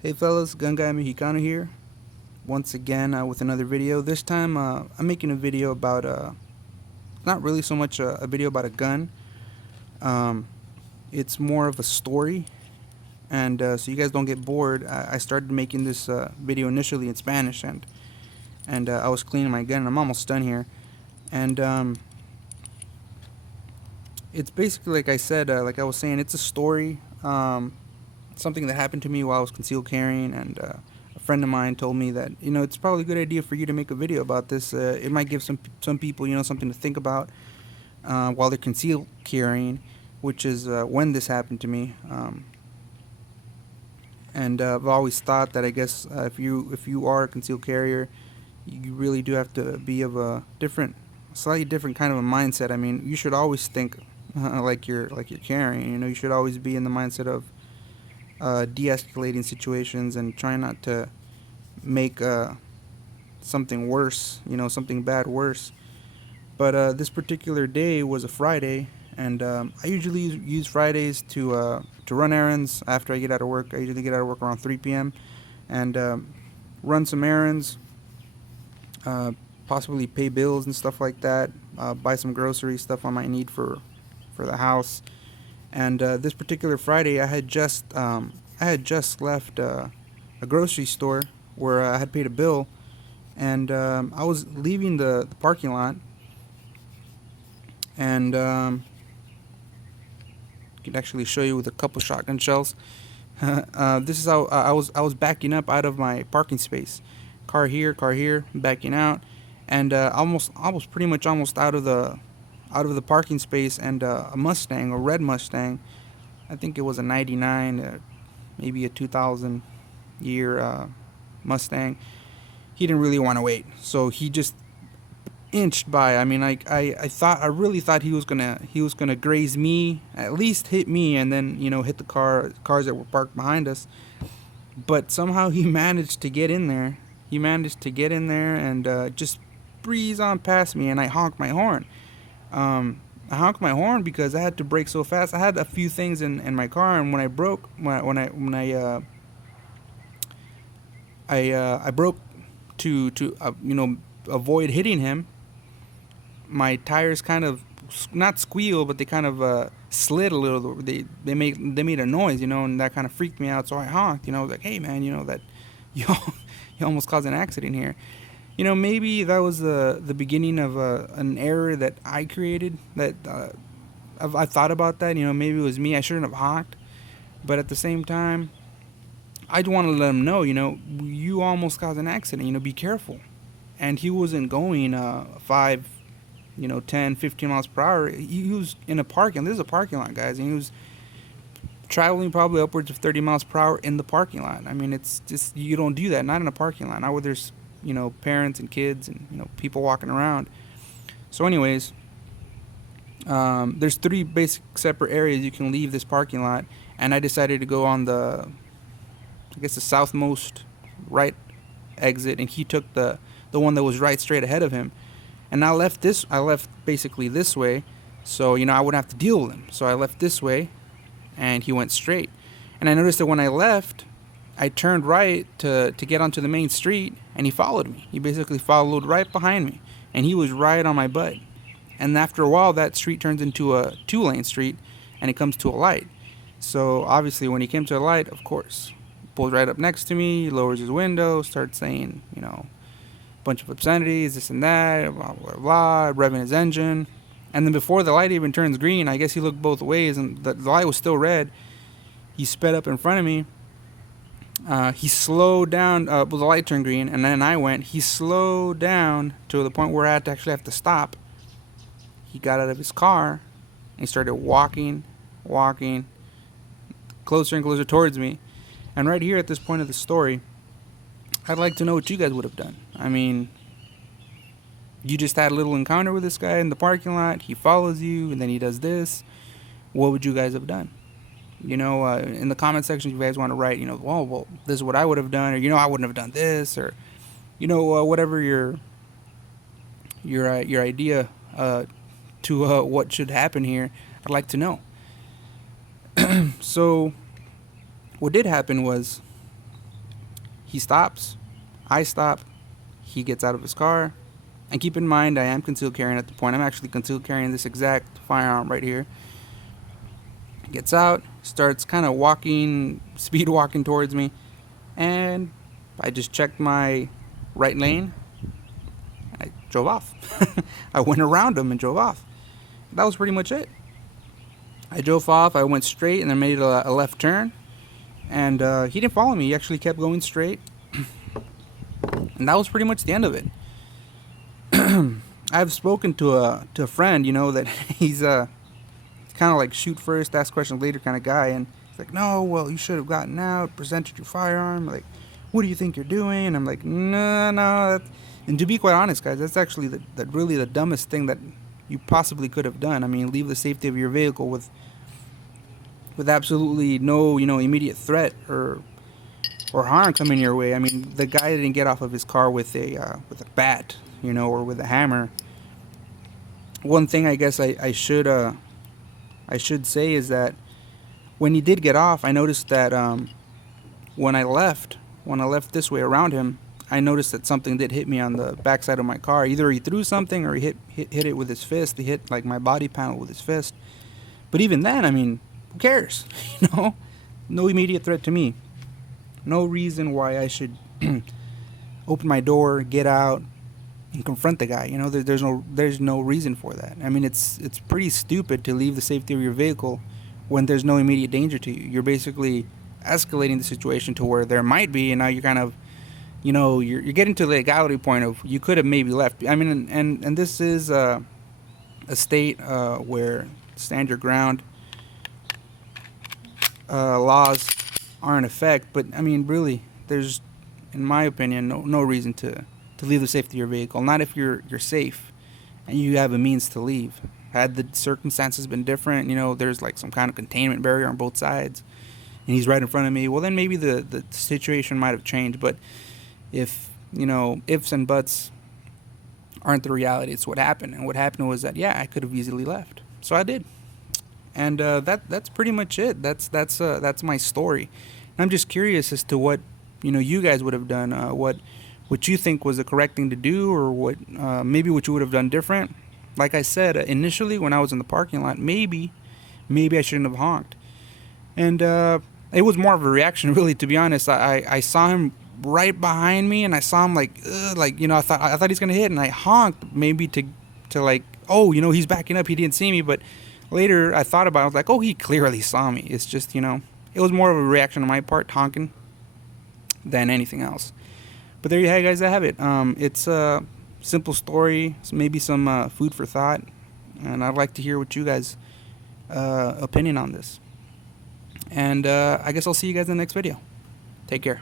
Hey fellas, Gun Guy Mexicano here, once again with another video. This time I'm making a video about, not really so much a video about a gun. Um, it's more of a story, and so you guys don't get bored, I started making this video initially in Spanish, and I was cleaning my gun, and I'm almost done here. And it's basically, like I said, like I was saying, it's a story. Something that happened to me while I was concealed carrying, and a friend of mine told me that it's probably a good idea for you to make a video about this. It might give some people something to think about while they're concealed carrying, which is when this happened to me. And I've always thought that I guess if you are a concealed carrier, you really do have to be of a slightly different kind of a mindset. I mean, you should always think like you're carrying. You should always be in the mindset of de-escalating situations and trying not to make something worse, something bad worse. But this particular day was a Friday, and I usually use Fridays to run errands after I get out of work. I usually get out of work around 3 p.m. and run some errands, uh, possibly pay bills and stuff like that, buy some grocery stuff I might need for the house. And this particular Friday, I had just left a grocery store where I had paid a bill, and I was leaving the parking lot, and I can actually show you with a couple shotgun shells. This is how I was backing up out of my parking space. Car here, backing out, and almost pretty much almost out of the parking space, and a Mustang, a red Mustang. I think it was a '99, maybe a 2000 year Mustang. He didn't really want to wait, so he just inched by. I mean, I really thought he was gonna graze me, at least hit me, and then hit the cars that were parked behind us. But somehow he managed to get in there. He managed to get in there and just breeze on past me, and I honked my horn. I honked my horn because I had to brake so fast. I had a few things in my car, and when I broke to avoid hitting him. My tires kind of not squeal, but they kind of slid a little. They made a noise, and that kind of freaked me out. So I honked, like, hey man, that you you almost caused an accident here. Maybe that was the beginning of an error that I created. That I thought about that. Maybe it was me. I shouldn't have honked, but at the same time, I'd want to let him know. You almost caused an accident. Be careful. And he wasn't going 10, 15 miles per hour. He was in a parking. This is a parking lot, guys, and he was traveling probably upwards of 30 miles per hour in the parking lot. I mean, it's just, you don't do that, not in a parking lot, not where there's parents and kids and people walking around. So anyways, there's three basic separate areas you can leave this parking lot, and I decided to go on the southmost right exit, and he took the one that was right straight ahead of him. And I left basically this way, so I wouldn't have to deal with him. So I left this way, and he went straight. And I noticed that when I left, I turned right to get onto the main street, and he followed me. He basically followed right behind me, and he was right on my butt. And after a while, that street turns into a two-lane street, and it comes to a light. So obviously, when he came to a light, of course, pulls right up next to me, lowers his window, starts saying, bunch of obscenities, this and that, blah, blah, blah, revving his engine. And then before the light even turns green, I guess he looked both ways, and the light was still red. He sped up in front of me. He slowed down, well, the light turned green, and then I went. He slowed down to the point where I had to actually have to stop. He got out of his car, and he started walking, closer and closer towards me. And right here at this point of the story, I'd like to know what you guys would have done. I mean, you just had a little encounter with this guy in the parking lot. He follows you, and then he does this. What would you guys have done? In the comment section, if you guys want to write, well, this is what I would have done, or I wouldn't have done this, or whatever your idea to what should happen here. I'd like to know. So, what did happen was He stops. I stop. He gets out of his car. And keep in mind, I am concealed carrying at the point. I'm actually concealed carrying this exact firearm right here. Gets out, starts kind of walking, speed walking towards me. And I just checked my right lane. I drove off. I went around him and drove off. That was pretty much it. I drove off. I went straight and then made a left turn. And he didn't follow me. He actually kept going straight. And that was pretty much the end of it. I've spoken to a friend, you know, that he's kind of like shoot first, ask questions later kind of guy. And he's like, no, well, you should have gotten out, presented your firearm. Like, what do you think you're doing? And I'm like, no. And to be quite honest, guys, that's actually really the dumbest thing that you possibly could have done. I mean, leave the safety of your vehicle with absolutely no, immediate threat or harm coming your way. I mean, the guy didn't get off of his car with a bat, or with a hammer. One thing I guess I should say is that when he did get off, I noticed that when I left this way around him, I noticed that something did hit me on the backside of my car. Either he threw something or he hit it with his fist. He hit like my body panel with his fist. But even then, I mean, who cares? No immediate threat to me. No reason why I should open my door, get out, and confront the guy. There's no reason for that. I mean, it's pretty stupid to leave the safety of your vehicle when there's no immediate danger to you. You're basically escalating the situation to where there might be, and now you're kind of, you're getting to the legality point of you could have maybe left. I mean, and this is a state where stand your ground laws are in effect, but I mean, really, there's, in my opinion, no reason to leave the safety of your vehicle. Not if you're safe and you have a means to leave. Had the circumstances been different, there's like some kind of containment barrier on both sides, and he's right in front of me, well, then maybe the situation might have changed. But if, ifs and buts aren't the reality, it's what happened. And what happened was that, yeah, I could have easily left. So I did. And that's pretty much it. That's my story. And I'm just curious as to what, you guys would have done, what you think was the correct thing to do, or what maybe what you would have done different. Like I said, initially when I was in the parking lot, maybe I shouldn't have honked. And it was more of a reaction, really, to be honest. I saw him right behind me, and I saw him I thought he's gonna hit, and I honked maybe to like, oh, he's backing up, he didn't see me. But later I thought about it, I was like, oh, he clearly saw me. It's just, it was more of a reaction on my part, honking, than anything else. But there you have, guys. I have it. It's a simple story, maybe some food for thought, and I'd like to hear what you guys' opinion on this. And I guess I'll see you guys in the next video. Take care.